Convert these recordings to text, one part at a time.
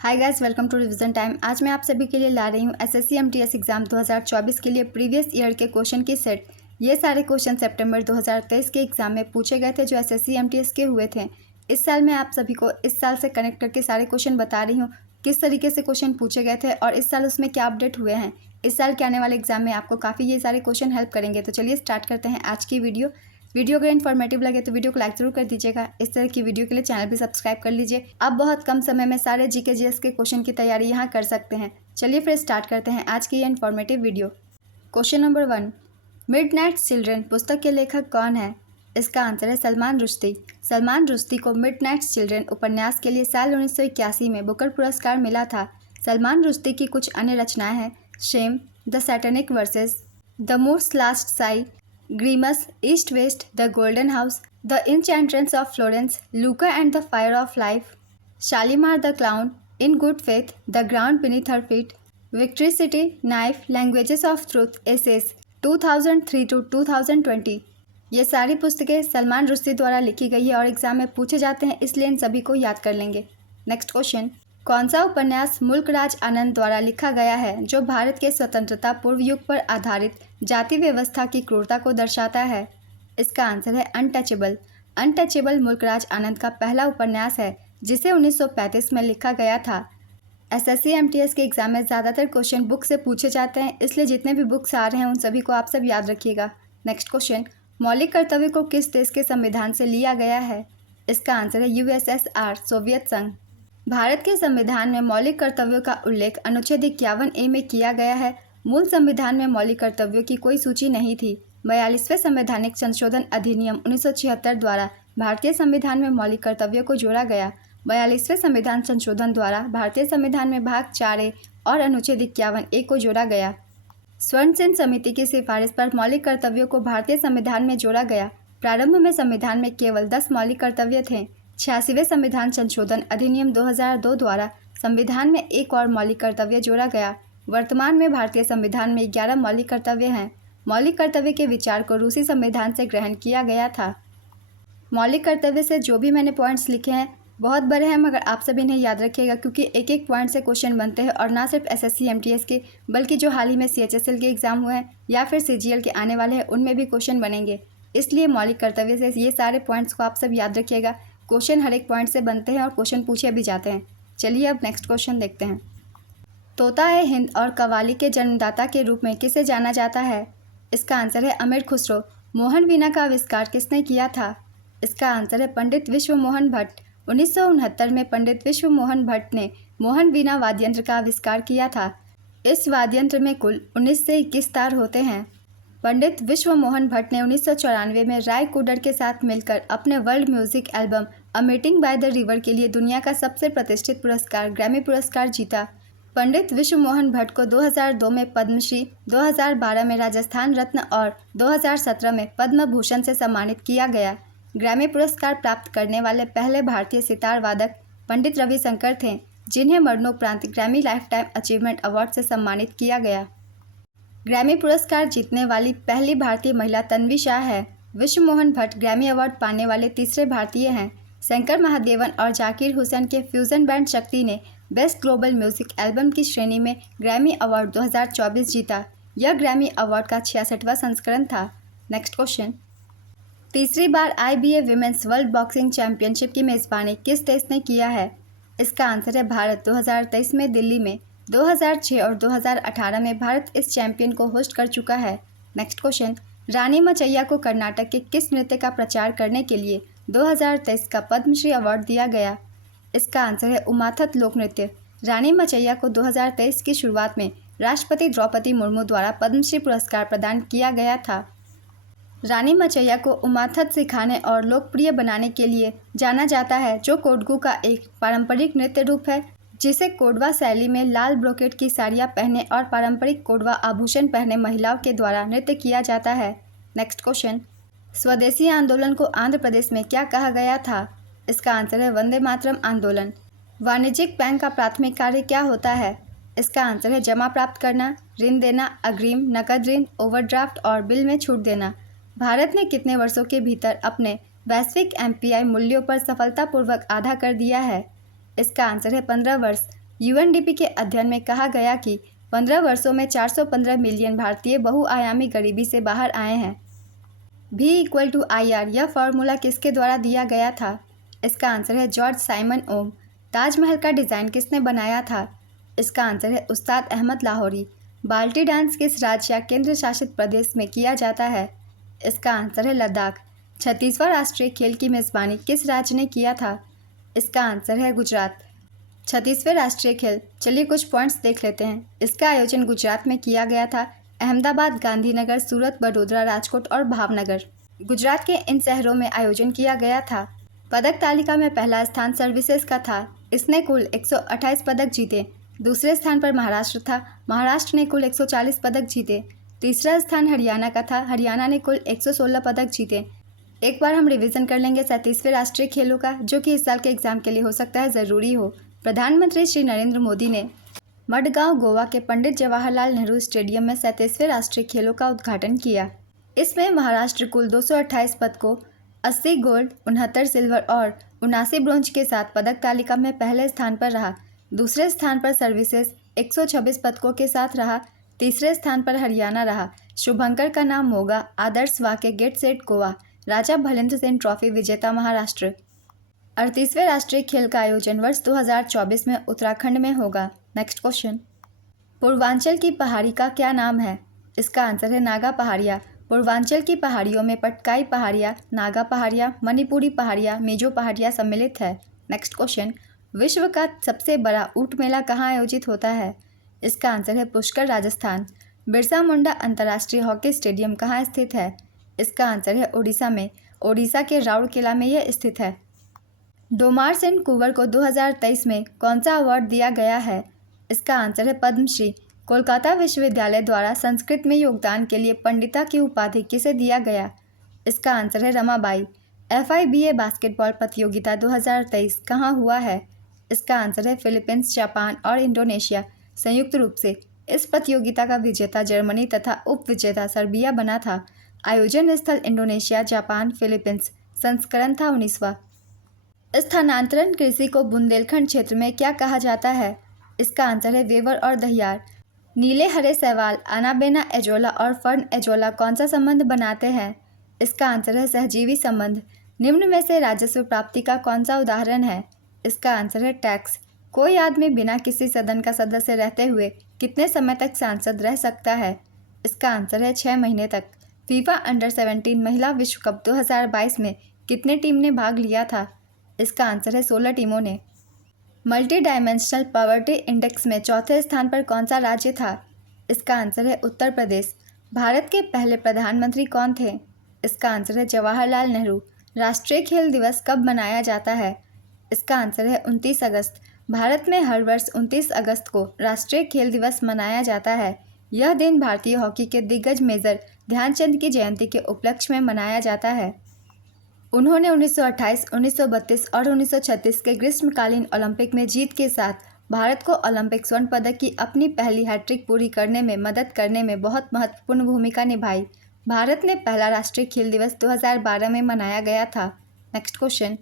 Hi guys, welcome to revision time. आज मैं आप सभी के लिए ला रही हूँ एसएससी एमटीएस एग्जाम 2024 के लिए प्रीवियस ईयर के क्वेश्चन की सेट। ये सारे क्वेश्चन सितंबर 2023 के एग्जाम में पूछे गए थे जो एसएससी एमटीएस के हुए थे। इस साल मैं आप सभी को इस साल से कनेक्ट करके सारे क्वेश्चन बता रही हूँ किस तरीके से क्वेश्चन पूछे गए थे और इस साल उसमें क्या अपडेट हुए हैं। इस साल के आने वाले एग्जाम में आपको काफ़ी ये सारे क्वेश्चन हेल्प करेंगे। तो चलिए स्टार्ट करते हैं आज की वीडियो। वीडियो अगर इन्फॉर्मेटिव लगे तो वीडियो को लाइक जरूर कर दीजिएगा। इस तरह की वीडियो के लिए चैनल भी सब्सक्राइब कर लीजिए। आप बहुत कम समय में सारे जीके जीएस के क्वेश्चन की तैयारी यहाँ कर सकते हैं। चलिए फिर स्टार्ट करते हैं आज की ये informative video. Question number 1, midnight children पुस्तक के लेखक कौन है? इसका आंसर है सलमान रुश्दी। सलमान रुश्दी को मिडनाइट चिल्ड्रन उपन्यास के लिए साल 1981 में बुकर पुरस्कार मिला था। सलमान रुश्दी की कुछ अन्य रचनाएं हैं shame, the satanic verses, the moors last sigh, Grimus, east west, the golden house, the enchantress of Florence, Luka and the fire of life, Shalimar the clown, in good faith, the ground beneath her feet, victory city, knife, languages of truth, essays 2003 to 2020। ये सारी पुस्तकें सलमान रुश्दी द्वारा लिखी गई है और exam में पूछे जाते हैं, इसलिए इन सभी को याद कर लेंगे। नेक्स्ट क्वेश्चन, कौन सा उपन्यास मुल्क राज आनंद द्वारा लिखा गया है जो भारत के स्वतंत्रता पूर्व युग पर आधारित जाति व्यवस्था की क्रूरता को दर्शाता है? इसका आंसर है अनटचेबल। अनटचेबल मुल्क राज आनंद का पहला उपन्यास है जिसे 1935 में लिखा गया था। एसएससी एमटीएस के एग्जाम में ज़्यादातर क्वेश्चन बुक से पूछे जाते हैं, इसलिए जितने भी बुक्स आ रहे हैं उन सभी को आप सब याद रखिएगा। नेक्स्ट क्वेश्चन, मौलिक कर्तव्य को किस देश के संविधान से लिया गया है? इसका आंसर है यूएसएसआर, सोवियत संघ। भारत के संविधान में मौलिक कर्तव्यों का उल्लेख अनुच्छेद 51A में किया गया है। मूल संविधान में मौलिक कर्तव्यों की कोई सूची नहीं थी। 42वें संवैधानिक संशोधन अधिनियम 1976 द्वारा भारतीय संविधान में मौलिक कर्तव्यों को जोड़ा गया। 42वें संविधान संशोधन द्वारा भारतीय संविधान में भाग 4A और अनुच्छेद 51A को जोड़ा गया। स्वर्ण सेन समिति की सिफारिश पर मौलिक कर्तव्यों को भारतीय संविधान में जोड़ा गया। प्रारंभ में संविधान में केवल 10 मौलिक कर्तव्य थे। 86वें संविधान संशोधन अधिनियम 2002 द्वारा संविधान में एक और मौलिक कर्तव्य जोड़ा गया। वर्तमान में भारतीय संविधान में 11 मौलिक कर्तव्य हैं। मौलिक कर्तव्य के विचार को रूसी संविधान से ग्रहण किया गया था। मौलिक कर्तव्य से जो भी मैंने पॉइंट्स लिखे हैं बहुत बड़े हैं, मगर आप सभी इन्हें याद रखिएगा क्योंकि एक एक पॉइंट से क्वेश्चन बनते हैं और ना सिर्फ एसएससी एमटीएस के बल्कि जो हाल ही में सीएचएसएल के एग्जाम हुए हैं या फिर सीजीएल के आने वाले हैं उनमें भी क्वेश्चन बनेंगे। इसलिए मौलिक कर्तव्य से ये सारे पॉइंट्स को आप सब याद रखिएगा। क्वेश्चन हर एक पॉइंट से बनते हैं और क्वेश्चन पूछे भी जाते हैं। चलिए अब नेक्स्ट क्वेश्चन देखते हैं। तोता ए हिंद और कव्वाली के जन्मदाता के रूप में किसे जाना जाता है? इसका आंसर है अमीर खुसरो। मोहन वीणा का आविष्कार किसने किया था? इसका आंसर है पंडित विश्व मोहन भट्ट। 1969 में पंडित विश्व मोहन भट्ट ने मोहन वीणा वाद्ययंत्र का आविष्कार किया था। इस वाद्ययंत्र में कुल 19 से 21 तार होते हैं। पंडित विश्व मोहन भट्ट ने 1994 में राय कुडर के साथ मिलकर अपने world music album a meeting by the river के लिए दुनिया का सबसे प्रतिष्ठित पुरस्कार ग्रैमी पुरस्कार जीता। पंडित विश्व मोहन भट्ट को 2002 में पद्मश्री, 2012 में राजस्थान रत्न और 2017 में पद्म भूषण से सम्मानित किया गया। ग्रैमी पुरस्कार प्राप्त करने वाले पहले भारतीय सितार वादक पंडित रविशंकर थे, जिन्हें मरणोपरांत Grammy life time achievement award से सम्मानित किया गया। ग्रैमी पुरस्कार जीतने वाली पहली भारतीय महिला तन्वी शाह है। विश्व मोहन भट्ट ग्रैमी अवार्ड पाने वाले तीसरे भारतीय हैं। शंकर महादेवन और जाकिर हुसैन के फ्यूजन बैंड शक्ति ने बेस्ट ग्लोबल म्यूजिक एल्बम की श्रेणी में ग्रैमी अवार्ड 2024 जीता। यह ग्रैमी अवार्ड का 66वां संस्करण था। नेक्स्ट क्वेश्चन, तीसरी बार IBA women's world boxing championship की मेज़बानी किस देश ने किया है? इसका आंसर है भारत। 2023 में दिल्ली में, 2006 और 2018 में भारत इस चैंपियन को होस्ट कर चुका है। नेक्स्ट क्वेश्चन, रानी मचैया को कर्नाटक के किस नृत्य का प्रचार करने के लिए 2023 का पद्मश्री अवार्ड दिया गया? इसका आंसर है उमाथत लोक नृत्य। रानी मचैया को 2023 की शुरुआत में राष्ट्रपति द्रौपदी मुर्मू द्वारा पद्मश्री पुरस्कार प्रदान किया गया था। रानी मचैया को उमाथत सिखाने और लोकप्रिय बनाने के लिए जाना जाता है, जो कोडगू का एक पारंपरिक नृत्य रूप है जिसे कोडवा शैली में लाल ब्रोकेट की साड़ियाँ पहने और पारंपरिक कोडवा आभूषण पहने महिलाओं के द्वारा नृत्य किया जाता है। नेक्स्ट क्वेश्चन, स्वदेशी आंदोलन को आंध्र प्रदेश में क्या कहा गया था? इसका आंसर है वंदे मातरम आंदोलन। वाणिज्यिक बैंक का प्राथमिक कार्य क्या होता है? इसका आंसर है जमा प्राप्त करना, ऋण देना, अग्रिम, नकद ऋण, ओवरड्राफ्ट और बिल में छूट देना। भारत ने कितने वर्षों के भीतर अपने वैश्विक MPI मूल्यों पर सफलतापूर्वक आधा कर दिया है? इसका आंसर है 15 वर्ष। यूएनडीपी के अध्ययन में कहा गया कि 15 वर्षों में 415 मिलियन भारतीय बहुआयामी गरीबी से बाहर आए हैं। V=IR यह फॉर्मूला किसके द्वारा दिया गया था? इसका आंसर है जॉर्ज साइमन ओम। ताजमहल का डिज़ाइन किसने बनाया था? इसका आंसर है उस्ताद अहमद लाहौरी। बाल्टी डांस किस राज्य या केंद्र शासित प्रदेश में किया जाता है? इसका आंसर है लद्दाख। 36वां राष्ट्रीय खेल की मेज़बानी किस राज्य ने किया था? इसका आंसर है गुजरात। 36वें राष्ट्रीय खेल, चलिए कुछ पॉइंट्स देख लेते हैं। इसका आयोजन गुजरात में किया गया था। अहमदाबाद, गांधीनगर, सूरत, बड़ोदरा, राजकोट और भावनगर, गुजरात के इन शहरों में आयोजन किया गया था। पदक तालिका में पहला स्थान सर्विसेज का था। इसने कुल 128 पदक जीते। दूसरे स्थान पर महाराष्ट्र था। महाराष्ट्र ने कुल 140 पदक जीते। तीसरा स्थान हरियाणा का था। हरियाणा ने कुल 116 पदक जीते। एक बार हम रिवीजन कर लेंगे 37वें राष्ट्रीय खेलों का, जो कि इस साल के एग्जाम के लिए हो सकता है ज़रूरी हो। प्रधानमंत्री श्री नरेंद्र मोदी ने मडगांव, गोवा के पंडित जवाहरलाल नेहरू स्टेडियम में 37वें राष्ट्रीय खेलों का उद्घाटन किया। इसमें महाराष्ट्र कुल 228 पदकों, 80 गोल्ड, 69 सिल्वर और 79 ब्रोंज के साथ पदक तालिका में पहले स्थान पर रहा। दूसरे स्थान पर सर्विसेज 126 पदकों के साथ रहा। तीसरे स्थान पर हरियाणा रहा। शुभंकर का नाम मोगा, आदर्श वाक्य गेट सेट गोवा, राजा भलेंद्र सिंह ट्रॉफी विजेता महाराष्ट्र। 38वें राष्ट्रीय खेल का आयोजन वर्ष 2024 में उत्तराखंड में होगा। नेक्स्ट क्वेश्चन, पूर्वांचल की पहाड़ी का क्या नाम है? इसका आंसर है नागा पहाड़ियाँ। पूर्वांचल की पहाड़ियों में पटकाई पहाड़ियाँ, नागा पहाड़ियाँ, मणिपुरी पहाड़ियाँ, मेजो पहाड़ियाँ सम्मिलित है। नेक्स्ट क्वेश्चन, विश्व का सबसे बड़ा ऊँट मेला कहाँ आयोजित होता है? इसका आंसर है पुष्कर, राजस्थान। बिरसा मुंडा अंतर्राष्ट्रीय हॉकी स्टेडियम कहाँ स्थित है? इसका आंसर है उड़ीसा में। ओडिशा के राउरकेला में यह स्थित है। डोमार सेन कुंवर को 2023 में कौन सा अवार्ड दिया गया है? इसका आंसर है पद्मश्री। कोलकाता विश्वविद्यालय द्वारा संस्कृत में योगदान के लिए पंडिता की उपाधि किसे दिया गया? इसका आंसर है रमाबाई। FIBA बास्केटबॉल प्रतियोगिता 2023 कहाँ हुआ है? इसका आंसर है फिलीपींस, जापान और इंडोनेशिया संयुक्त रूप से। इस प्रतियोगिता का विजेता जर्मनी तथा उप विजेता सर्बिया बना था। आयोजन स्थल इंडोनेशिया, जापान, फिलीपींस। संस्करण था 19वां। स्थानांतरण कृषि को बुंदेलखंड क्षेत्र में क्या कहा जाता है? इसका आंसर है वेवर और दहियार। नीले हरे शैवाल, अनाबेना एजोला और फर्न एजोला कौन सा संबंध बनाते हैं? इसका आंसर है सहजीवी संबंध। निम्न में से राजस्व प्राप्ति का कौन सा उदाहरण है? इसका आंसर है टैक्स। कोई आदमी बिना किसी सदन का सदस्य रहते हुए कितने समय तक सांसद रह सकता है? इसका आंसर है 6 महीने तक। फीफा अंडर-17 महिला विश्व कप 2022 में कितने टीम ने भाग लिया था? इसका आंसर है 16 टीमों ने। मल्टी डायमेंशनल पॉवर्टी इंडेक्स में चौथे स्थान पर कौन सा राज्य था? इसका आंसर है उत्तर प्रदेश। भारत के पहले प्रधानमंत्री कौन थे? इसका आंसर है जवाहरलाल नेहरू। राष्ट्रीय खेल दिवस कब मनाया जाता है? इसका आंसर है 29 अगस्त। भारत में हर वर्ष 29 अगस्त को राष्ट्रीय खेल दिवस मनाया जाता है। यह दिन भारतीय हॉकी के दिग्गज मेजर ध्यानचंद की जयंती के उपलक्ष्य में मनाया जाता है। उन्होंने 1928, 1932 और 1936 के ग्रीष्मकालीन ओलंपिक में जीत के साथ भारत को ओलंपिक स्वर्ण पदक की अपनी पहली हैट्रिक पूरी करने में मदद करने में बहुत महत्वपूर्ण भूमिका निभाई। भारत में पहला राष्ट्रीय खेल दिवस 2012 में मनाया गया था। नेक्स्ट क्वेश्चन,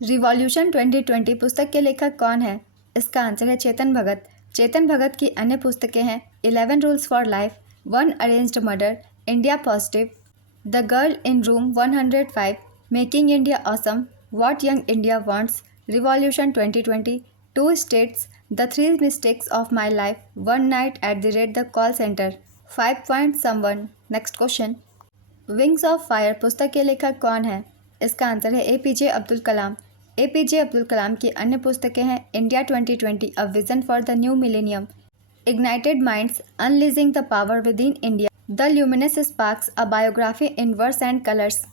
रिवॉल्यूशन 2020 पुस्तक के लेखक कौन है? इसका आंसर है चेतन भगत। चेतन भगत की अन्य पुस्तकें हैं 11 rules for life, 1 arranged murder, India positive, the girl in room 105, making India awesome, what young India wants, revolution 2020, 2 states, the 3 mistakes of my life, 1 night at the call centre, 5 point someone. Next question, wings of fire पुस्तक के लेखक कौन है? इसका answer है APJ Abdul Kalam. APJ Abdul Kalam की अन्य पुस्तकें हैं India 2020, a vision for the new millennium, ignited minds, unleashing the power within India, the luminous sparks, a biography in words and colours,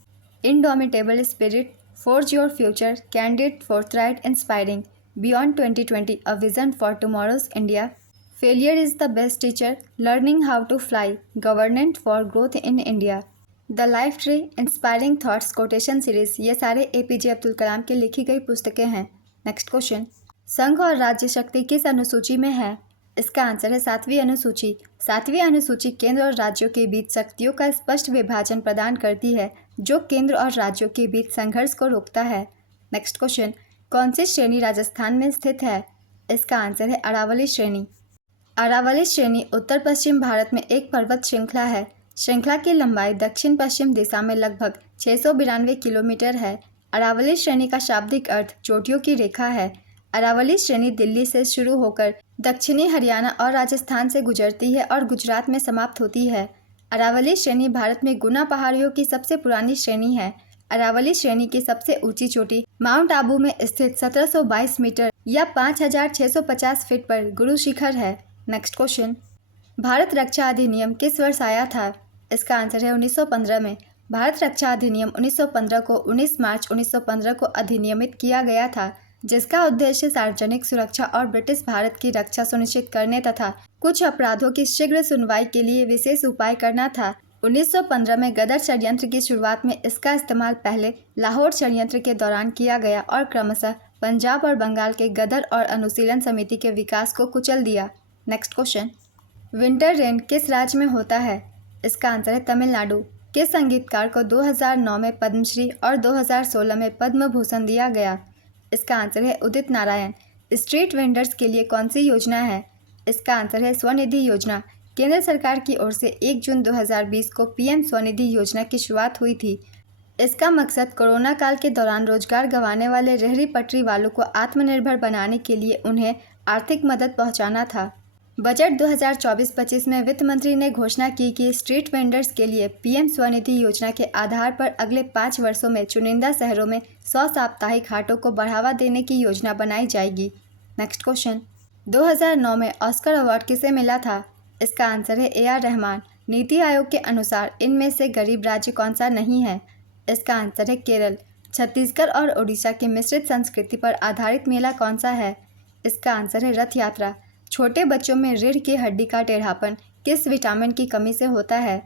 indomitable spirit, forge your future, candid, forthright, inspiring, beyond 2020, a vision for tomorrow's India, failure is the best teacher, learning how to fly, governance for growth in India, the life tree, inspiring thoughts quotation series. ये सारे APJ Abdul Kalam की लिखी गई पुस्तकें हैं। Next question, संघ और राज्य शक्ति किस अनुसूची में है? इसका आंसर है 7वीं अनुसूची। 7वीं अनुसूची केंद्र और राज्यों के बीच शक्तियों का स्पष्ट विभाजन प्रदान करती है, जो केंद्र और राज्यों के बीच संघर्ष को रोकता है। नेक्स्ट क्वेश्चन, कौन सी श्रेणी राजस्थान में स्थित है? इसका आंसर है अरावली श्रेणी। अरावली श्रेणी उत्तर पश्चिम भारत में एक पर्वत श्रृंखला है। श्रृंखला की लंबाई दक्षिण पश्चिम दिशा में लगभग 692 किलोमीटर है। अरावली श्रेणी का शाब्दिक अर्थ चोटियों की रेखा है। अरावली श्रेणी दिल्ली से शुरू होकर दक्षिणी हरियाणा और राजस्थान से गुजरती है और गुजरात में समाप्त होती है। अरावली श्रेणी भारत में गुना पहाड़ियों की सबसे पुरानी श्रेणी है। अरावली श्रेणी की सबसे ऊंची चोटी माउंट आबू में स्थित 1722 मीटर या 5650 फीट पर गुरु शिखर है। नेक्स्ट क्वेश्चन, भारत रक्षा अधिनियम किस वर्ष आया था? इसका आंसर है 1915 में। भारत रक्षा अधिनियम 1915 को 19 मार्च 1915 को अधिनियमित किया गया था, जिसका उद्देश्य सार्वजनिक सुरक्षा और ब्रिटिश भारत की रक्षा सुनिश्चित करने तथा कुछ अपराधों की शीघ्र सुनवाई के लिए विशेष उपाय करना था। 1915 में गदर षड्यंत्र की शुरुआत में इसका इस्तेमाल पहले लाहौर षड्यंत्र के दौरान किया गया और क्रमशः पंजाब और बंगाल के गदर और अनुशीलन समिति के विकास को कुचल दिया। नेक्स्ट क्वेश्चन, विंटर रेन किस राज्य में होता है? इसका आंसर है तमिलनाडु। किस संगीतकार को 2009 में पद्मश्री और 2016 में पद्म भूषण दिया गया? इसका आंसर है उदित नारायण। स्ट्रीट वेंडर्स के लिए कौन सी योजना है? इसका आंसर है स्वनिधि योजना। केंद्र सरकार की ओर से 1 जून 2020 को पीएम स्वनिधि योजना की शुरुआत हुई थी। इसका मकसद कोरोना काल के दौरान रोजगार गंवाने वाले रेहड़ी पटरी वालों को आत्मनिर्भर बनाने के लिए उन्हें आर्थिक मदद पहुंचाना था। बजट 2024-25 में वित्त मंत्री ने घोषणा की कि स्ट्रीट वेंडर्स के लिए पीएम स्वनिधि योजना के आधार पर अगले 5 वर्षों में चुनिंदा शहरों में 100 साप्ताहिक हाटों को बढ़ावा देने की योजना बनाई जाएगी। नेक्स्ट क्वेश्चन, 2009 में ऑस्कर अवार्ड किसे मिला था? इसका आंसर है AR रहमान। नीति आयोग के अनुसार इनमें से गरीब राज्य कौन सा नहीं है? इसका आंसर है केरल। छत्तीसगढ़ और ओडिशा की मिश्रित संस्कृति पर आधारित मेला कौन सा है? इसका आंसर है रथ यात्रा। छोटे बच्चों में रीढ़ की हड्डी का टेढ़ापन किस विटामिन की कमी से होता है?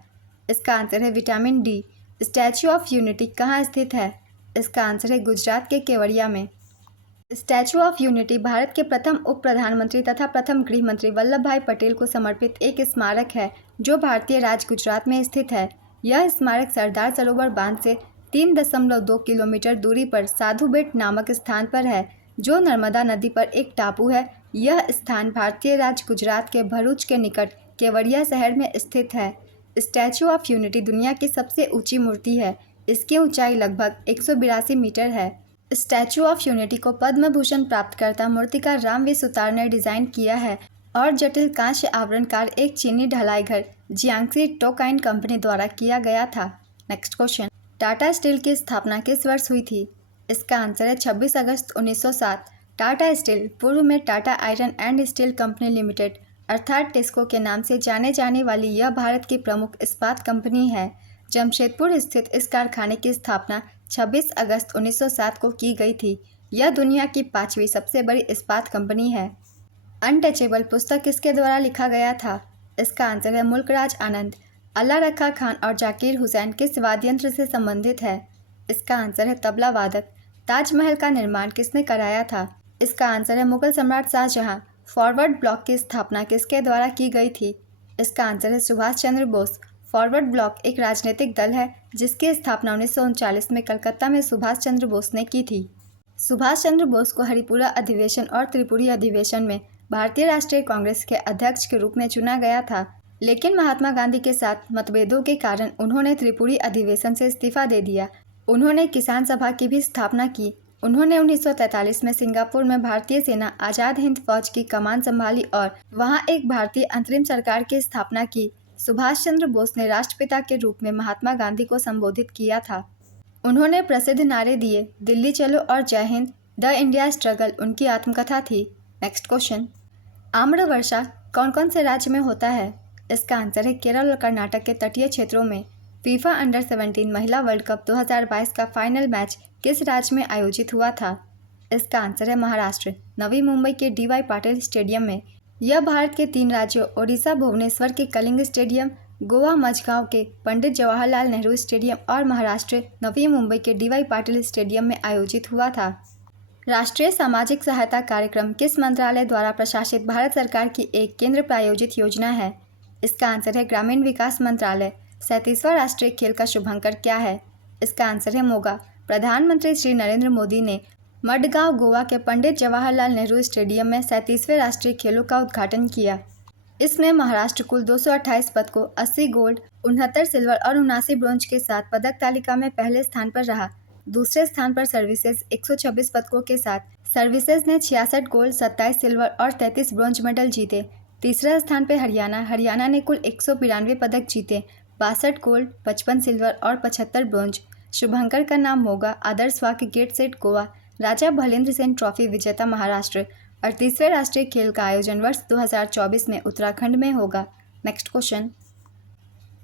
इसका आंसर है vitamin D. Statue of unity कहाँ स्थित है? इसका आंसर है गुजरात के केवड़िया में। स्टैचू ऑफ यूनिटी भारत के प्रथम उप प्रधानमंत्री तथा प्रथम गृह मंत्री वल्लभ भाई पटेल को समर्पित एक स्मारक है जो भारतीय राज्य गुजरात में स्थित है। यह स्मारक सरदार सरोवर बांध से 3.2 किलोमीटर दूरी पर साधु बेट नामक स्थान पर है, जो नर्मदा नदी पर एक टापू है। यह स्थान भारतीय राज्य गुजरात के भरूच के निकट केवड़िया शहर में स्थित है। स्टैचू ऑफ यूनिटी दुनिया की सबसे ऊंची मूर्ति है। इसकी ऊंचाई लगभग 182 मीटर है। स्टैचू ऑफ यूनिटी को पद्म भूषण प्राप्तकर्ता मूर्तिकार रामवी सुतार ने डिजाइन किया है और जटिल कांस्य आवरण कार्य एक चीनी ढलाई घर जियांगसी टोकाइन कंपनी द्वारा किया गया था। नेक्स्ट क्वेश्चन, टाटा स्टील की स्थापना किस वर्ष हुई थी? इसका आंसर है 26 अगस्त 1907। टाटा स्टील पूर्व में Tata iron and steel company limited अर्थात टिस्को के नाम से जाने जाने वाली यह भारत की प्रमुख इस्पात कंपनी है। जमशेदपुर स्थित इस कारखाने की स्थापना 26 अगस्त 1907 को की गई थी। यह दुनिया की 5वीं सबसे बड़ी इस्पात कंपनी है। अनटचेबल पुस्तक किसके द्वारा लिखा गया था? इसका आंसर है मुल्कराज आनंद। अल्लाह रखा खान और जाकिर हुसैन किस वाद्य यंत्र से संबंधित है? इसका आंसर है तबला वादक। ताजमहल का निर्माण किसने कराया था? इसका आंसर है मुगल सम्राट शाहजहां। फॉरवर्ड ब्लॉक की स्थापना किसके द्वारा की गई थी? इसका आंसर है सुभाष चंद्र बोस। फॉरवर्ड ब्लॉक एक राजनीतिक दल है जिसकी स्थापना 1939 में कलकत्ता में सुभाष चंद्र बोस ने की थी। सुभाष चंद्र बोस को हरिपुरा अधिवेशन और त्रिपुरी अधिवेशन में भारतीय राष्ट्रीय कांग्रेस के अध्यक्ष के रूप में चुना गया था, लेकिन महात्मा गांधी के साथ मतभेदों के कारण उन्होंने त्रिपुरी अधिवेशन से इस्तीफा दे दिया। उन्होंने किसान सभा की भी स्थापना की। उन्होंने 1943 में सिंगापुर में भारतीय सेना आज़ाद हिंद फौज की कमान संभाली और वहां एक भारतीय अंतरिम सरकार की स्थापना की। सुभाष चंद्र बोस ने राष्ट्रपिता के रूप में महात्मा गांधी को संबोधित किया था। उन्होंने प्रसिद्ध नारे दिए, दिल्ली चलो और जय हिंद, द इंडिया स्ट्रगल उनकी आत्मकथा थी। नेक्स्ट क्वेश्चन, आम्र वर्षा कौन कौन से राज्य में होता है? इसका आंसर है केरल और कर्नाटक के तटीय क्षेत्रों में। फीफा अंडर 17 महिला वर्ल्ड कप 2022 का फाइनल मैच किस राज्य में आयोजित हुआ था? इसका आंसर है महाराष्ट्र, नवी मुंबई के DY पाटिल स्टेडियम में। यह भारत के 3 राज्यों ओडिशा भुवनेश्वर के कलिंग स्टेडियम, गोवा मझगांव के पंडित जवाहरलाल नेहरू स्टेडियम और महाराष्ट्र नवी मुंबई के DY पाटिल स्टेडियम में आयोजित हुआ था। राष्ट्रीय सामाजिक सहायता कार्यक्रम किस मंत्रालय द्वारा प्रशासित भारत सरकार की एक केंद्र प्रायोजित योजना है? इसका आंसर है ग्रामीण विकास मंत्रालय। 37वां राष्ट्रीय खेल का शुभंकर क्या है? इसका आंसर है मोगा। प्रधानमंत्री श्री नरेंद्र मोदी ने मडगांव गोवा के पंडित जवाहरलाल नेहरू स्टेडियम में 37वें राष्ट्रीय खेलों का उद्घाटन किया। इसमें महाराष्ट्र कुल 228 पदकों, 80 गोल्ड, 69 सिल्वर और 79 ब्रोंज के साथ पदक तालिका में पहले स्थान पर रहा। दूसरे स्थान पर सर्विसेज 126 पदकों के साथ सर्विसेज ने 66 गोल्ड, 27 सिल्वर और 33 ब्रोंज मेडल जीते। तीसरे स्थान पर हरियाणा ने कुल 192 पदक जीते, 62 गोल्ड, 55 सिल्वर और 75 ब्रोंज। शुभंकर का नाम होगा, आदर्श वाक्य गेट सेट गोवा। राजा भलेंद्र सिंह ट्रॉफी विजेता महाराष्ट्र। 38वें राष्ट्रीय खेल का आयोजन वर्ष 2024 में उत्तराखंड में होगा। नेक्स्ट क्वेश्चन,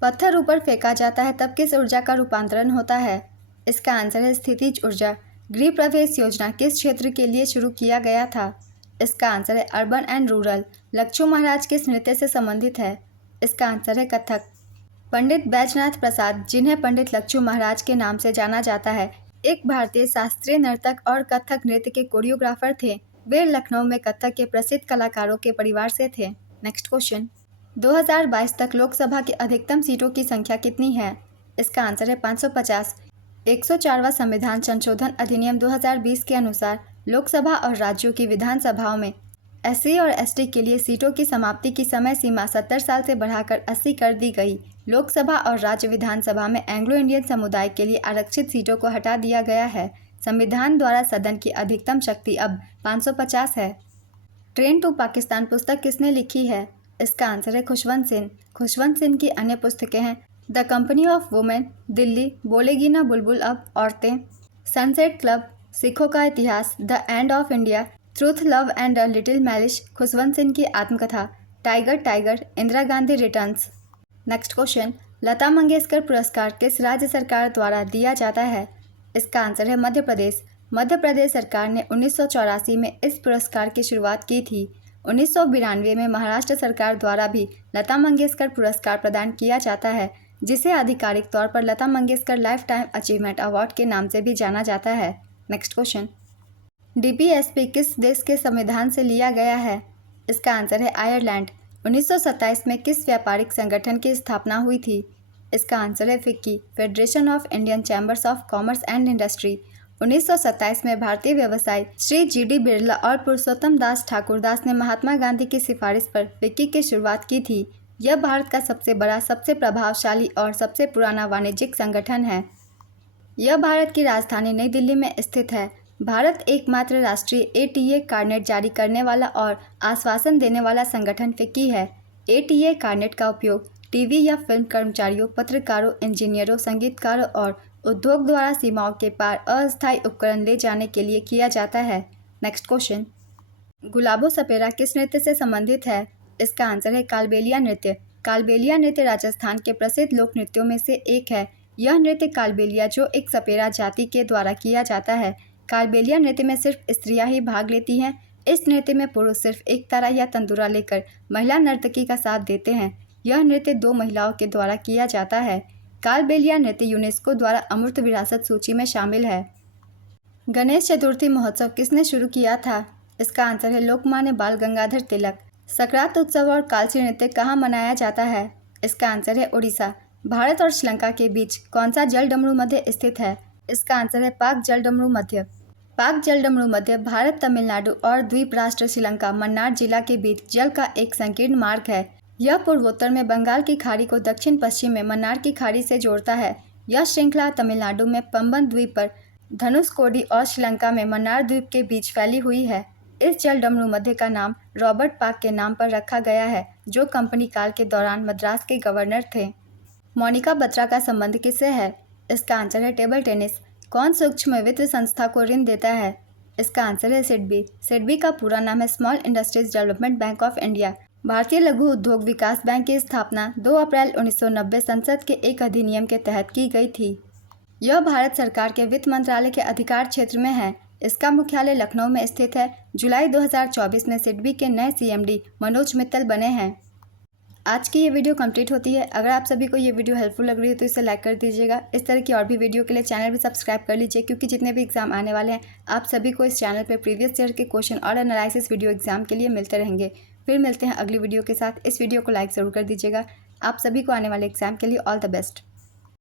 पत्थर ऊपर फेंका जाता है तब किस ऊर्जा का रूपांतरण होता है? इसका आंसर है स्थितिज ऊर्जा। गृह प्रवेश योजना किस क्षेत्र के लिए शुरू किया गया था? इसका आंसर है अर्बन एंड रूरल। लक्ष्मू महाराज किस नृत्य से संबंधित है? इसका आंसर है कथक। पंडित बैजनाथ प्रसाद, जिन्हें पंडित लक्ष्मू महाराज के नाम से जाना जाता है, एक भारतीय शास्त्रीय नर्तक और कथक नृत्य के कोरियोग्राफर थे। वे लखनऊ में कथक के प्रसिद्ध कलाकारों के परिवार से थे। नेक्स्ट क्वेश्चन, 2022 तक लोकसभा की अधिकतम सीटों की संख्या कितनी है? इसका आंसर है 550। 104वां संविधान संशोधन अधिनियम 2020 के अनुसार लोकसभा और राज्यों की विधानसभाओं में एससी और एसटी के लिए सीटों की समाप्ति की समय सीमा 70 साल से बढ़ाकर 80 कर दी गई। लोकसभा और राज्य विधानसभा में एंग्लो इंडियन समुदाय के लिए आरक्षित सीटों को हटा दिया गया है। संविधान द्वारा सदन की अधिकतम शक्ति अब 550 है। ट्रेन टू पाकिस्तान पुस्तक किसने लिखी है? इसका आंसर है खुशवंत सिंह। खुशवंत सिंह की अन्य पुस्तकें हैं the company of women, Delhi, बोलेगी ना बुलबुल अब, औरतें, सनसेट क्लब, सिखों का इतिहास, the end of India, truth, love and a little malice, Khushwant Singh की आत्मकथा, tiger tiger, Indira Gandhi returns. Next question, Lata Mangeshkar पुरस्कार किस राज्य सरकार द्वारा दिया जाता है? इसका आंसर है मध्य प्रदेश। मध्य प्रदेश सरकार ने 1984 में इस पुरस्कार की शुरुआत की थी। 1992 में महाराष्ट्र सरकार द्वारा भी लता मंगेशकर पुरस्कार प्रदान किया जाता है, जिसे आधिकारिक तौर पर Lata Mangeshkar lifetime achievement award के नाम से भी जाना जाता है। नेक्स्ट क्वेश्चन, डीपीएसपी किस देश के संविधान से लिया गया है? इसका आंसर है आयरलैंड। 1927 में किस व्यापारिक संगठन की स्थापना हुई थी? इसका आंसर है FICCI, federation of Indian chambers of commerce and industry. 1927 में भारतीय व्यवसायी श्री जीडी बिरला और पुरुषोत्तम दास ठाकुरदास ने महात्मा गांधी की सिफारिश पर फिक्की की शुरुआत की थी। यह भारत का सबसे बड़ा, सबसे प्रभावशाली और सबसे पुराना वाणिज्यिक संगठन है। यह भारत की राजधानी नई दिल्ली में स्थित है। भारत एकमात्र राष्ट्रीय एटीए कार्नेट जारी करने वाला और आश्वासन देने वाला संगठन फिक्की है। एटीए कार्नेट का उपयोग टीवी या फिल्म कर्मचारियों, पत्रकारों, इंजीनियरों, संगीतकारों और उद्योग द्वारा सीमाओं के पार अस्थायी उपकरण ले जाने के लिए किया जाता है। नेक्स्ट क्वेश्चन, गुलाबो सपेरा किस नृत्य से संबंधित है? इसका आंसर है कालबेलिया नृत्य। कालबेलिया नृत्य राजस्थान के प्रसिद्ध लोक नृत्यों में से एक है। यह नृत्य कालबेलिया, जो एक सपेरा जाति के द्वारा किया जाता है। कालबेलिया नृत्य में सिर्फ स्त्रियां ही भाग लेती हैं। इस नृत्य में पुरुष सिर्फ एक तारा या तंदूरा लेकर महिला नर्तकी का साथ देते हैं। यह नृत्य 2 महिलाओं के द्वारा किया जाता है। कालबेलिया नृत्य यूनेस्को द्वारा अमूर्त विरासत सूची में शामिल है। गणेश चतुर्थी महोत्सव किसने शुरू किया था? इसका आंसर है लोकमान्य बाल गंगाधर तिलक। सक्रात उत्सव और कालची नृत्य कहाँ मनाया जाता है? इसका आंसर है उड़ीसा। भारत और श्रीलंका के बीच कौन सा जलडमरू मध्य स्थित है? इसका आंसर है पाक जलडमरू मध्य। पाक जलडमरू मध्य भारत, तमिलनाडु और द्वीप राष्ट्र श्रीलंका मन्नार जिला के बीच जल का एक संकीर्ण मार्ग है। यह पूर्वोत्तर में बंगाल की खाड़ी को दक्षिण पश्चिम में मन्नार की खाड़ी से जोड़ता है। यह श्रृंखला तमिलनाडु में पंबन द्वीप पर धनुषकोडी और श्रीलंका में मन्नार द्वीप के बीच फैली हुई है। इस जलडमरू मध्य का नाम रॉबर्ट पाक के नाम पर रखा गया है, जो कंपनी काल के दौरान मद्रास के गवर्नर थे। मोनिका बत्रा का संबंध किससे है? इसका आंसर है टेबल टेनिस। कौन सूक्ष्म वित्त संस्था को ऋण देता है? इसका आंसर है सिडबी। सिडबी का पूरा नाम है small industries development bank of India. भारतीय लघु उद्योग विकास बैंक की स्थापना 2 अप्रैल 1990 संसद के एक अधिनियम के तहत की गई थी। यह भारत सरकार के वित्त मंत्रालय के अधिकार क्षेत्र में है। इसका मुख्यालय लखनऊ में स्थित है। जुलाई 2024 में सिडबी के नए सीएमडी मनोज मित्तल बने हैं। आज की ये वीडियो कंप्लीट होती है। अगर आप सभी को ये वीडियो हेल्पफुल लग रही है तो इसे लाइक कर दीजिएगा। इस तरह की और भी वीडियो के लिए चैनल भी सब्सक्राइब कर लीजिए, क्योंकि जितने भी एग्जाम आने वाले हैं आप सभी को इस चैनल पर प्रीवियस ईयर के क्वेश्चन और एनालिसिस वीडियो एग्जाम के लिए मिलते रहेंगे। फिर मिलते हैं अगली वीडियो के साथ। इस वीडियो को लाइक ज़रूर कर दीजिएगा। आप सभी को आने वाले एग्जाम के लिए ऑल द बेस्ट।